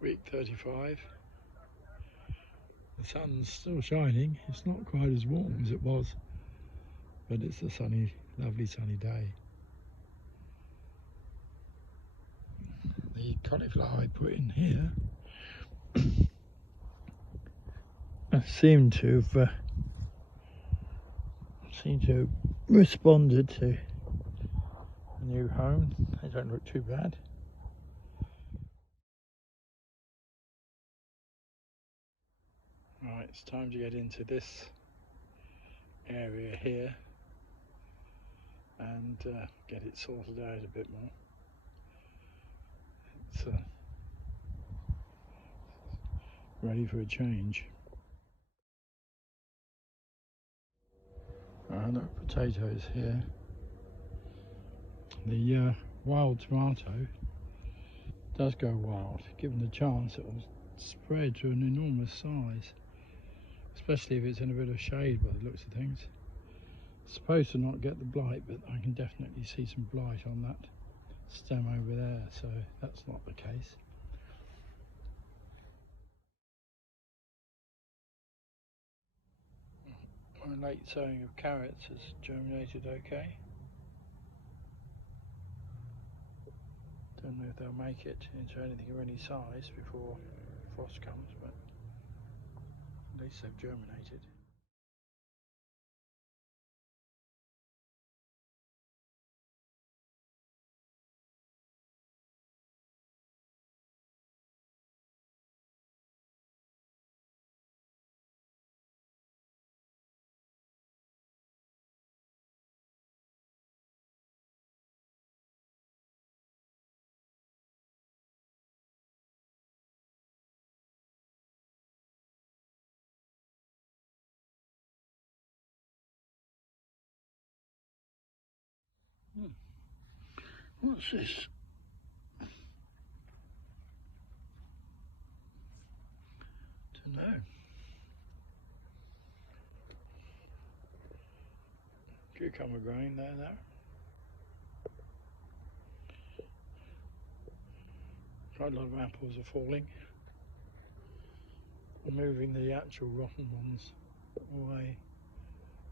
Week 35. The sun's still shining. It's not quite as warm as it was, but it's a sunny, lovely sunny day. The cauliflower I put in here seem to have responded to a new home. They don't look too bad. Right, it's time to get into this area here and get it sorted out a bit more. It's ready for a change. Look, potatoes here. The wild tomato does go wild. Given the chance, it will spread to an enormous size, especially if it's in a bit of shade by the looks of things. It's supposed to not get the blight, but I can definitely see some blight on that stem over there, so that's not the case. My late sowing of carrots has germinated okay. Don't know if they'll make it into anything of any size before frost comes, but at least they've germinated. What's this? Don't know. Cucumber grain there now. Quite a lot of apples are falling. I'm moving the actual rotten ones away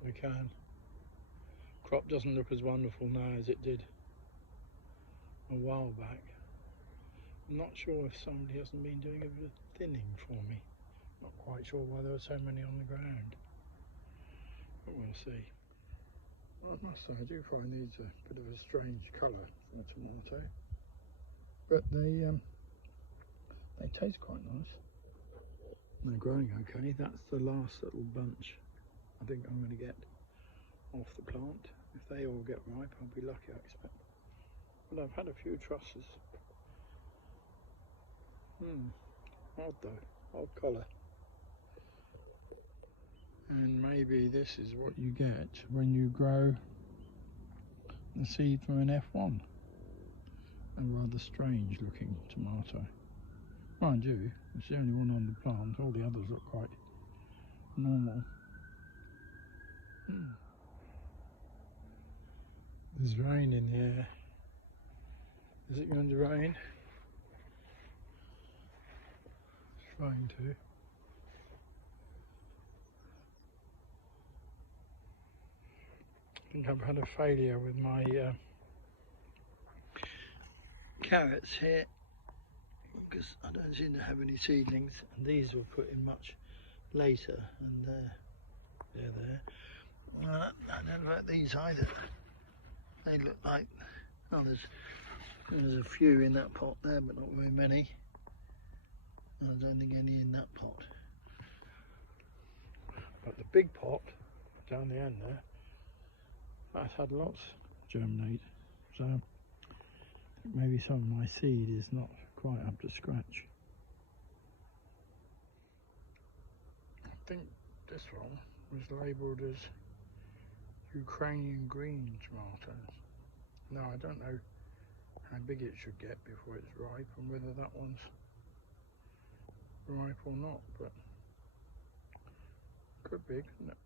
if I can. Crop doesn't look as wonderful now as it did a while back. I'm not sure if somebody hasn't been doing a bit of thinning for me. Not quite sure why there were so many on the ground, but we'll see. Well, I must say, I do find these a bit of a strange colour for a tomato, but they taste quite nice. They're growing okay. That's the last little bunch I think I'm going to get off the plant. If they all get ripe, I'll be lucky, I expect. But I've had a few trusses. Odd though, odd colour. And maybe this is what you get when you grow the seed from an F1. A rather strange looking tomato. Mind you, it's the only one on the plant, all the others look quite normal. There's rain in here. Is it going to rain? It's trying to. I think I've had a failure with my carrots here because I don't seem to have any seedlings, and these were put in much later, and they're there. Well, I don't like these either. They look like, oh, there's a few in that pot there, but not very many. And I don't think any in that pot. But the big pot down the end there, that's had lots germinate. So maybe some of my seed is not quite up to scratch. I think this one was labelled as Ukrainian green tomatoes. Now I don't know how big it should get before it's ripe and whether that one's ripe or not, but could be, couldn't it?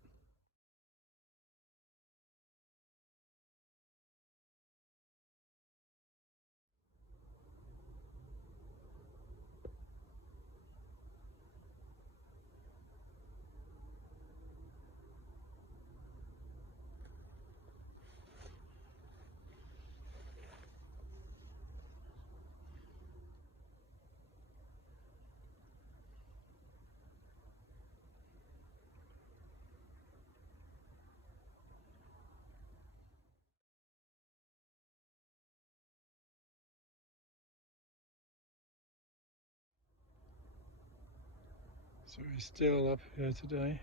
It's very still up here today.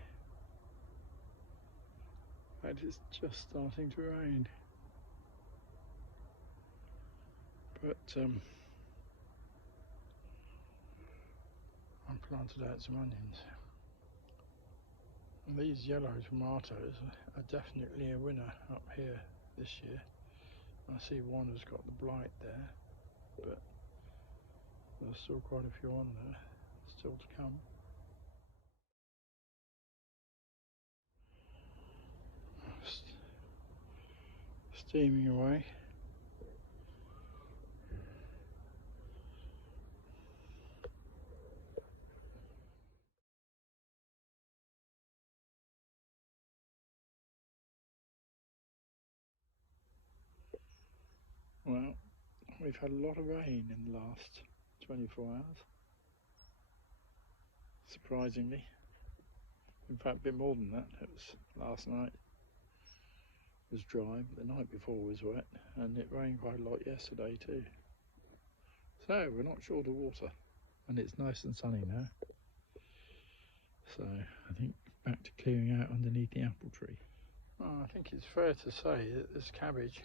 In fact, it's just starting to rain. But I planted out some onions. And these yellow tomatoes are definitely a winner up here this year. I see one has got the blight there, but there's still quite a few on there, still to come. Steaming away. Well, we've had a lot of rain in the last 24 hours, surprisingly. In fact, a bit more than that. It was last night was dry, but the night before was wet, and it rained quite a lot yesterday too. So we're not short of water, and it's nice and sunny now. So I think back to clearing out underneath the apple tree. Well, I think it's fair to say that this cabbage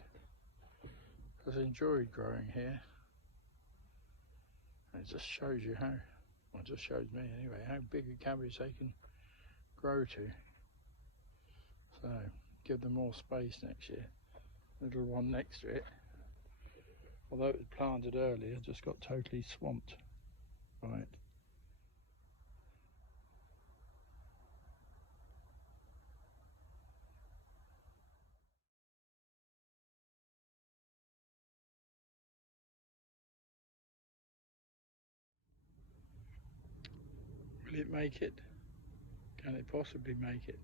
has enjoyed growing here. And it just shows you how, well, it just shows me anyway, how big a cabbage they can grow to. So give them more space next year. The little one next to it, although it was planted earlier, just got totally swamped by it. Will it make it? Can it possibly make it?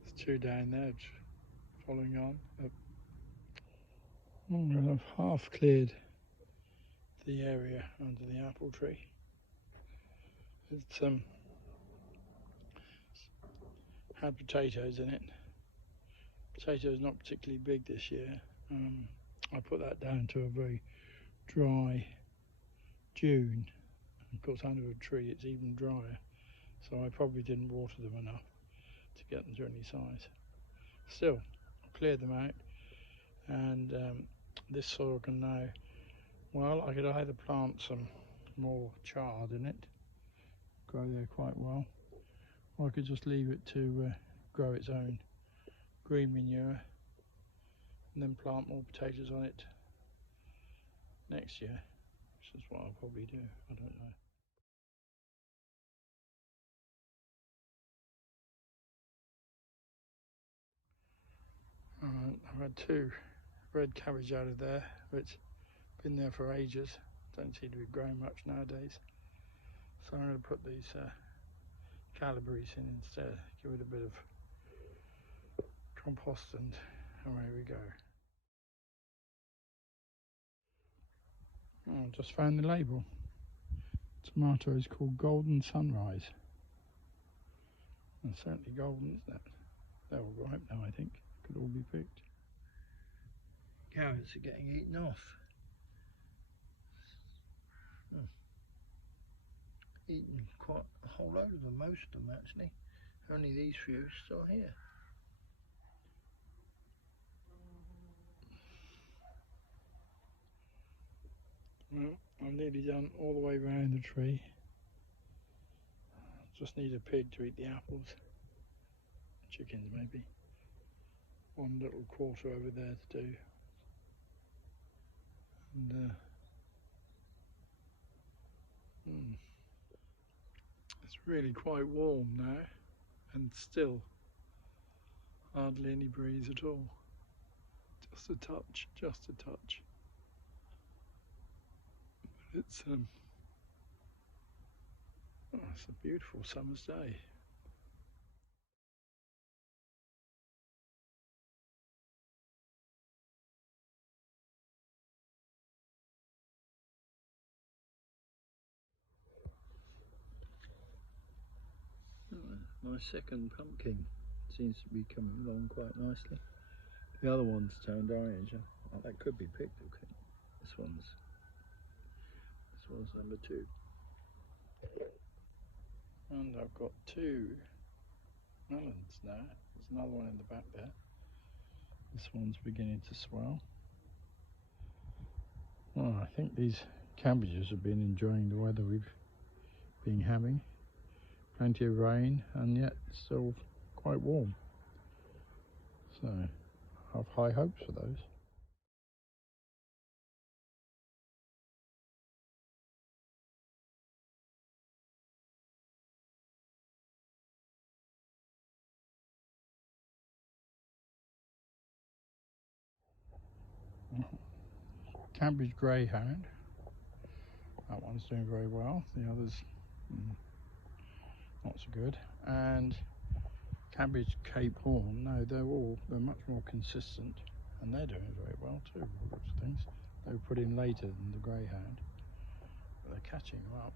There's two down there following on. I've half cleared the area under the apple tree. It's had potatoes in it. Potatoes not particularly big this year. I put that down to a very dry June. Of course, under a tree it's even drier, so I probably didn't water them enough to get them to any size. Still, I cleared them out, and this soil can now, well, I could either plant some more chard in it, grow there quite well, or I could just leave it to grow its own green manure and then plant more potatoes on it next year, which is what I'll probably do. I don't know. I've had two red cabbage out of there, which have been there for ages. Don't seem to be growing much nowadays. So I'm going to put these calabrese in instead, give it a bit of compost, and away we go. Oh, I just found the label. Tomato is called Golden Sunrise. And certainly golden, isn't it? They're all ripe now, I think. Could all be picked. Carrots are getting eaten off. Eaten quite a whole load of them, most of them actually. Only these few still here. Well, I'm nearly done all the way around the tree. Just need a pig to eat the apples. Chickens maybe. One little quarter over there to do. And it's really quite warm now, and still hardly any breeze at all. Just a touch, just a touch. But it's it's a beautiful summer's day. My second pumpkin seems to be coming along quite nicely. The other one's turned orange. Oh, that could be picked. Okay, this one's number 2. And I've got 2 melons now. There's another one in the back there. This one's beginning to swell. Well, I think these cabbages have been enjoying the weather we've been having. Plenty of rain and yet still quite warm. So I have high hopes for those. Cabbage greyhound. That one's doing very well. The others not so good. And cabbage Cape Horn. No, they're much more consistent, and they're doing very well too. Those things they were put in later than the greyhound, but they're catching them up.